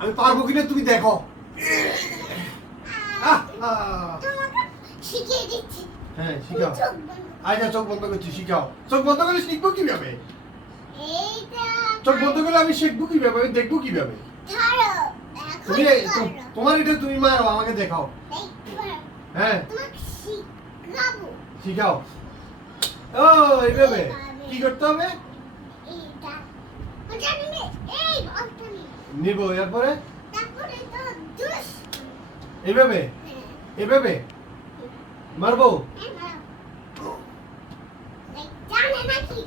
আমি পারবো কিনা তুমি দেখো। তোমাকে শিখিয়ে দিচ্ছি। হ্যাঁ শিখাও। চোখ বন্ধ। আচ্ছা চোখ বন্ধ করছি, শিখাও। চোখ বন্ধ করলে শিখবো কিভাবে? এইটা চোখ বন্ধ করলে আমি শিখবো কিভাবে, আমি দেখবো কিভাবে? ধরো। তুমি এখন তোমার এটা তুমি মারো, আমাকে দেখাও। দেখো। হ্যাঁ তোমাকে শিখাবো। শিখাও। ও এইভাবে কি করতে হবে? এইটা ওটা নিবে। এই বলটা নিবে। নিবো এরপরে তারপরে তো দুষ। এইভাবে এইভাবে মারবো। জানে নাকি?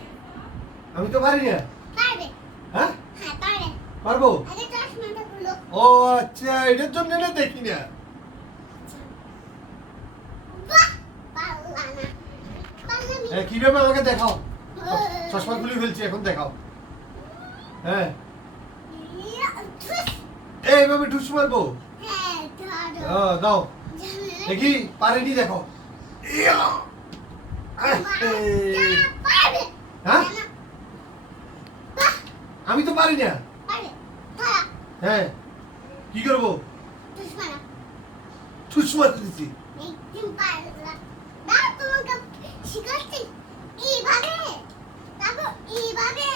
আমি তো পারি না। পারবে। হ্যাঁ হ্যাঁ পারবে। পারবো। আরে চশমাটা খুলো। ও আচ্ছা, এটার জন্য না দেখি না। বাহ পারলা না। পারলা নি। হ্যাঁ কিভাবে আমাকে দেখাও। চশমা খুলে ফেলছি, এখন দেখাও। হ্যাঁ ধুস। এইভাবে ঢুস মারবো। হ্যাঁ ধরো। দাও জানে নাকি? দেখি পারিনি, দেখো। ইয়া! আহ, এই। পারবে। হ্যাঁ জানো? বাহ আমি তো পারি না। পারবে। ধরো। হ্যাঁ কি করবো? ধুস মারা। ঠুস মারতে দিচ্ছি। একদিন পারলা। দাও তোমাকে শিখাচ্ছি। এইভাবে। তারপর এইভাবে।